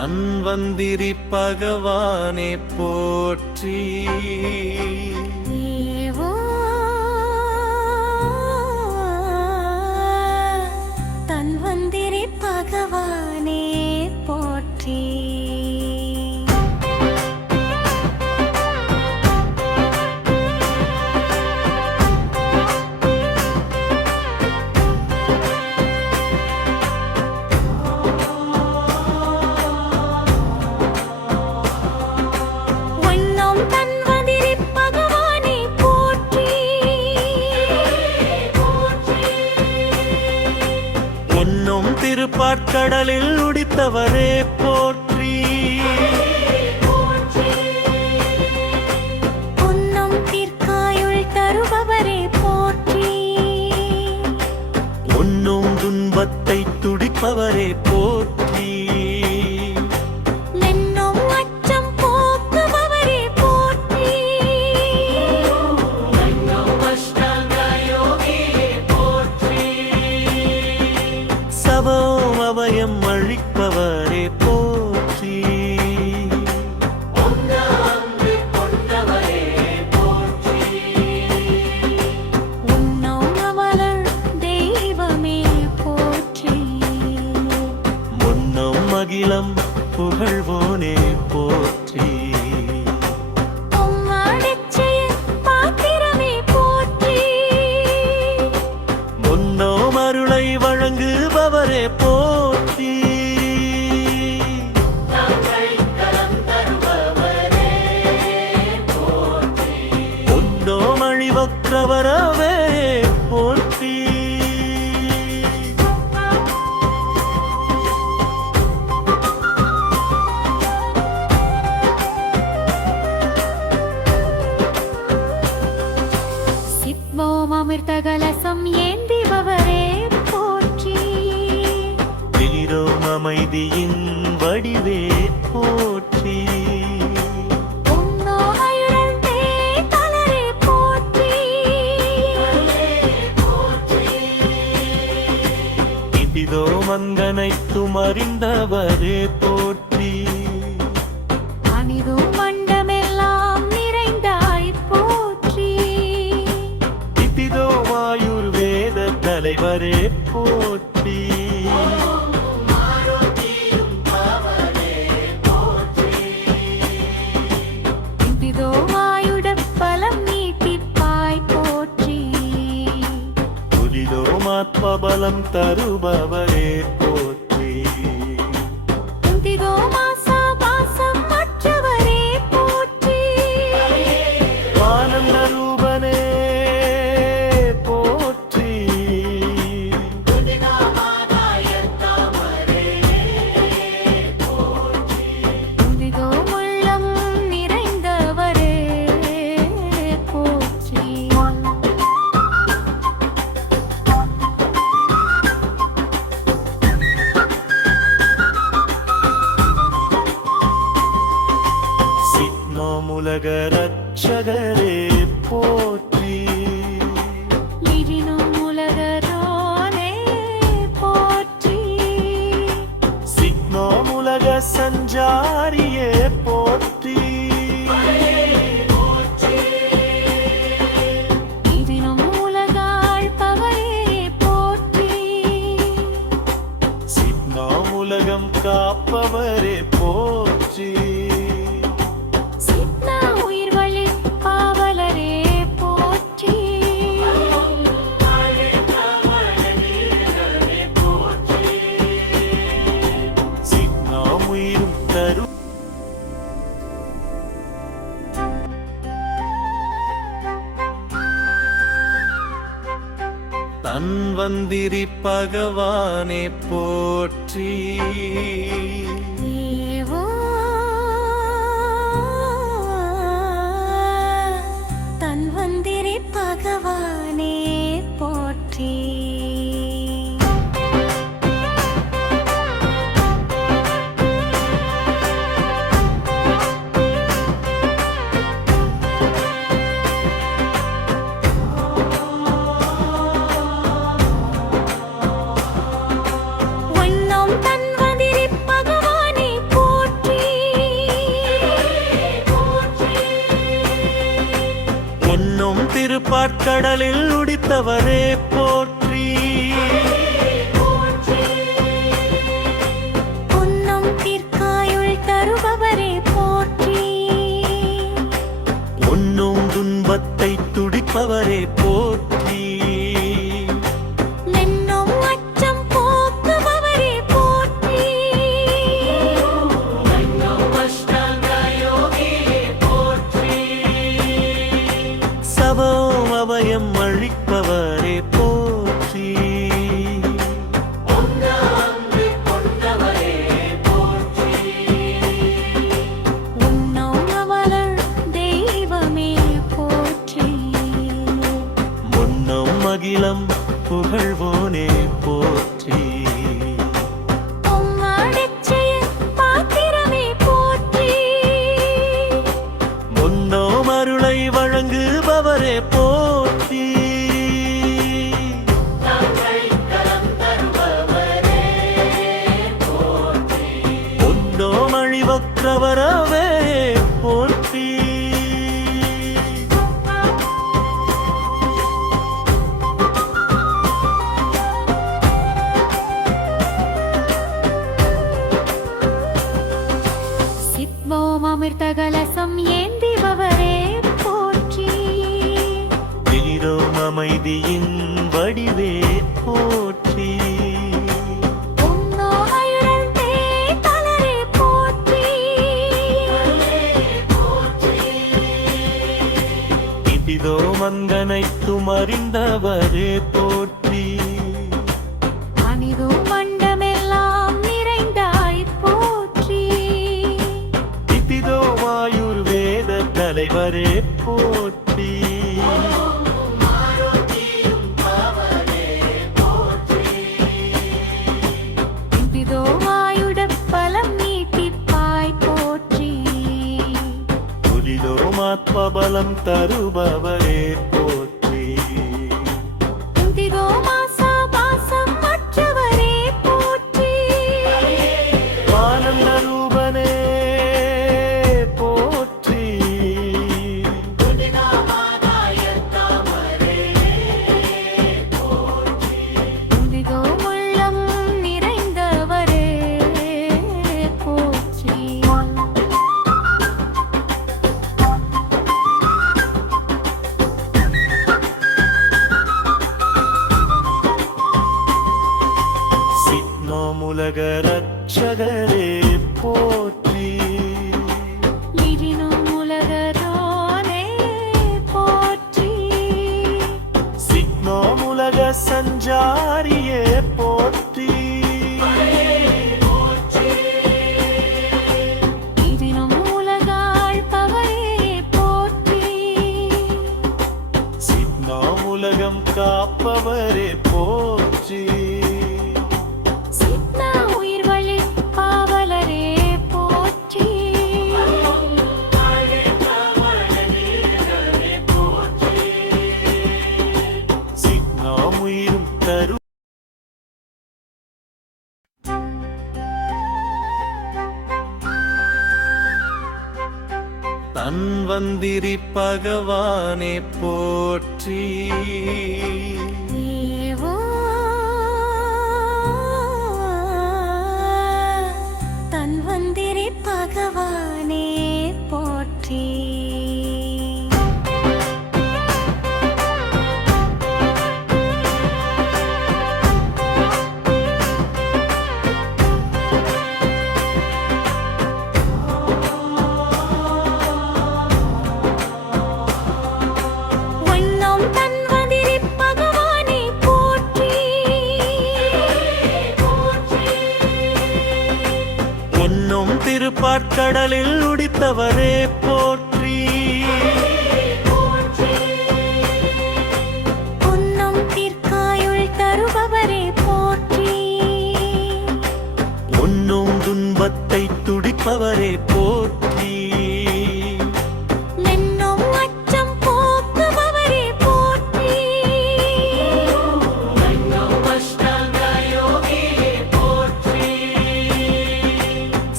தன்வந்திரி பகவானே போற்றி. தன்வந்திரி பகவானே போற்றி. திருப்பாற்கடலில் உடித்தவரே போற்றி. பொன்னும் தீர்க்காயுள் தருபவரே போற்றி. உன்னும் துன்பத்தை துடிப்பவரே போற்றி. நென்னும் அச்சம் போக்குபவரே போற்றி. சபோமபயம் அழிப்பவரே போற்றி. உன்னும் அமலர் தெய்வமே போற்றி. முன்னும் அகிலம் புகழ்வோனே போற்றி. பாத்திரமே போற்றி. முன்னோம் அருளை வழங்குபவரே போற்றி. பொன்னோம் அழிவற்றவரவே போற்றி. சித்மோம் அமிர்த கலசம் ஏந்திபவரே போற்றி. தீரோம் அமைதியின் வடிவே போற்றி. இதோ மங்கனைத்தும் அறிந்தவரே போற்றி. அனிதோ மண்டமெல்லாம் நிறைந்தாய் போற்றி. இதோ ஆயுர்வேத தலைவரே போற்றி. இதோ ஆயுட பலம் நீட்டிப்பாய் போற்றி. ஆத்மபலம் தருபவரே போற்றி. இதோ மாசாபாசம் மற்றவரே போற்றி. ஆனந்த ரூபனே போற்றி. இதோ உள்ளம் நிறைந்தவரே போற்றி. உலக ரட்சகரே போற்றி. லிரினும் உலகரோனே போற்றி. சிக்னோம் உலக சஞ்சாரியே போற்றி. லிரினும் உலகாழ்பவரே போற்றி. சிக்னோம் உலகம் காப்பவரே போற்றி. தன்வந்திரி பகவானே போற்றி. தன்வந்திரி பகவானே போற்றி. தன்வந்திரி பகவானே திருப்பாற்கடலில் உடித்தவரே போற்றி. உன்னும் தீர்க்காயுள் தருபவரே போற்றி. உன்னும் துன்பத்தை துடிப்பவரே போற்றி. நின்னும் அச்சம் போக்குபவரே போற்றி. சபம் அபயம் அளிப்பவரே போற்றி. உன்னும் அமலர் தெய்வமே போற்றி. முன்னும் அகிலம் புகழ்வோனே போற்றி. உம்மடிச்செய பாத்திரமே போற்றி. முன்னோம் அருளை வழங்குபவரே போற்றி. உன்னோம் அழிவற்றவரவே போற்றி. சித்மோம் அமிர்த கலசம் ஏந்திபவரே போற்றி. தீரோம் அமைதியின் வடிவே போற்றி. உன்னோம் அயுரந்தே தளரே போற்றி. இதோ மங்கனைத்தும் அறிந்தவரே போற்றி. அணிதும் மண்டமெல்லாம் நிறைந்தாய் போற்றி. இதோ ஆயுர்வேத தலைவரே போற்றி. இதோ ஆயுட பலம் நீட்டிப்பாய் போற்றி. துரிதோம் ஆத்மபலம் தருபவரே போற்றி. இதோ மாசா பாசம் மற்றவரே போற்றி. ஆனந்த ரூபனே போற்றி. இதோ உள்ளம் நிறைந்தவரே போற்றி. சித்னோம் உலக ரட்சகரே போற்றி. இடினும் உலகரோனே போற்றி. சிக்னோம் உலக சஞ்சாரியே போற்றி. இடினும் உலகாழ்பவரே போற்றி. சிக்னோம் உலகம் காப்பவரே போற்றி. சித்னா உயிர்வழி பாவலரே போற்றி. சிக்னோம் உயிரும் தரு தன்வந்திரி பகவானே போற்றி. தேவோ தன்வந்திரி பகவானே போற்றி. உன்னும் தன்வந்திரி பகவானே போற்றி. உன்னும் திருப்பாற்கடலில் உடித்தவரே போற்றி. உன்னும் தீர்க்காயுள் தருபவரே போற்றி. உன்னும் துன்பத்தை துடிப்பவரே போற்றி. நின்னும் அச்சம் போக்குபவரே போற்றி.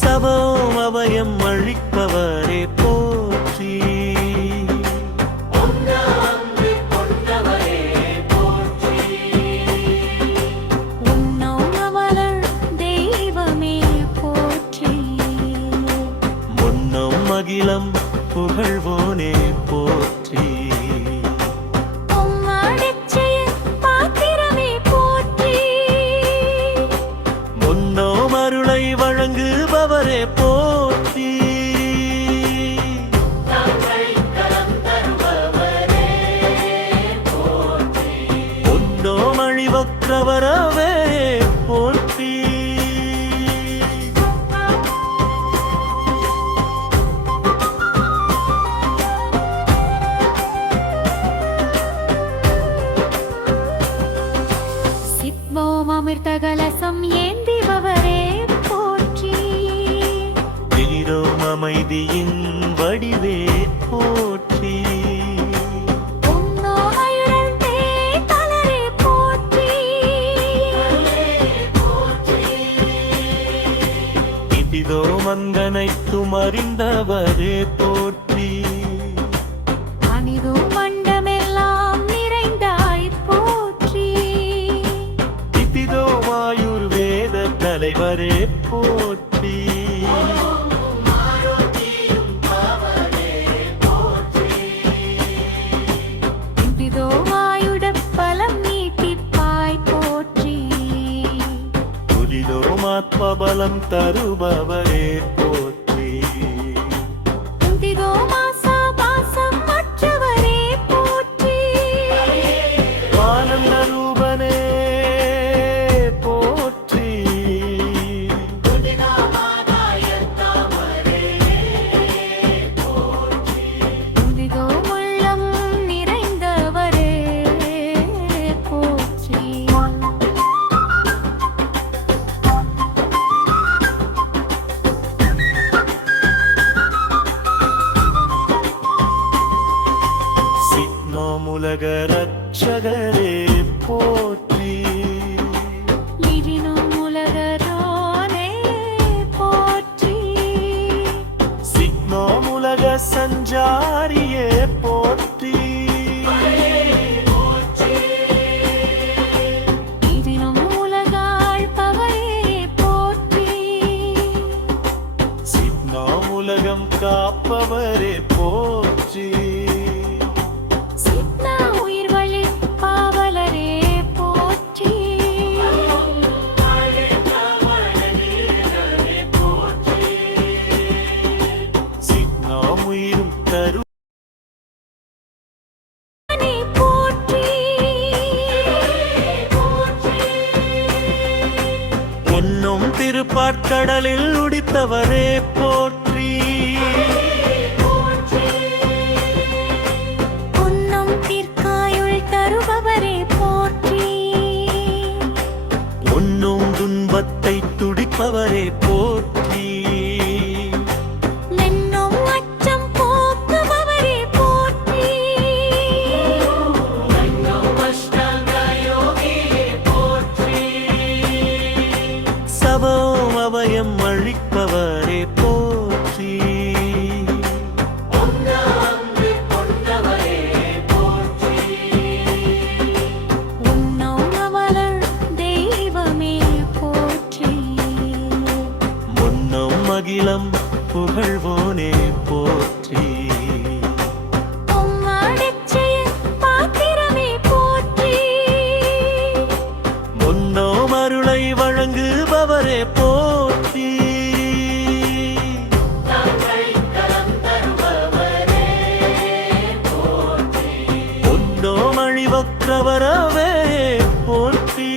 சபம் அபயம் அளிப்பவரே போற்றி. மகிழமொற்றவரவே போற்றி. சித்மோம் அமிர்த கலசம் ஏந்திபவரே போற்றி. தீரோம் அமைதியின் வடிவே போற்றி. இதோ மங்கனைத்தும் அறிந்தவரே போற்றி. அணிதும் மண்டமெல்லாம் நிறைந்தாய் போற்றி. இதோ ஆயுர்வேத தலைவரே போற்றி. இதோ ஆயுட பலம் நீட்டிப்பாய் போற்றி. துரிதோ ஆத்மபலம் தருபவரே போற்றி. இதோ மாசா பாசம் மற்றவரே போற்றி. ஆனந்த ரூபனே போற்றி. இதோ உள்ளம் நிறைந்தவரே போற்றி. சித்னோம் உலக ரட்சகரே போற்றி. இடினும் உலகரானே போற்றி. சிக்னோம் உலக சஞ்சாரியே போற்றி. இடினும் உலகாழ்பவரே போற்றி. சிக்னோம் உலகம் காப்பவரே போற்றி. சித்னா உயிர் வழி பாவலரே போற்றி. சிக்னோம் உயிரும் தரு அனே போற்றி. பொன்னும் திருப்பாற்கடலில் உடித்தவரே போற்றி. உன்னம் தீர்க்காயுள் தருபவரே போற்றி. உன்னும் துன்பத்தை துடிப்பவரே போற்றி. நென்னும் அச்சம் போக்குபவரே போற்றி. சபம் அபயம் அளிப்பவரே போற்றி. உன்னம் அமலர் தெய்வமே போற்றி. முன்னும் மகிழம் புகழ்வோனே போற்றி. உம்மாடச்செய பாத்திரமே போற்றி. முன்னோம் அருளை வழங்குபவரே போற்றி. உன்னோம் அழிவற்றவரவே போற்றி.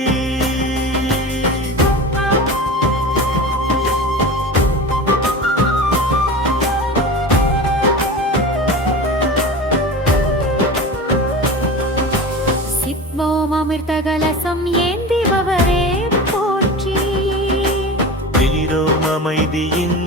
சித்மோம் அமிர்த கலசம் ஏந்திபவரே போற்றி. தீரோம் அமைதியின்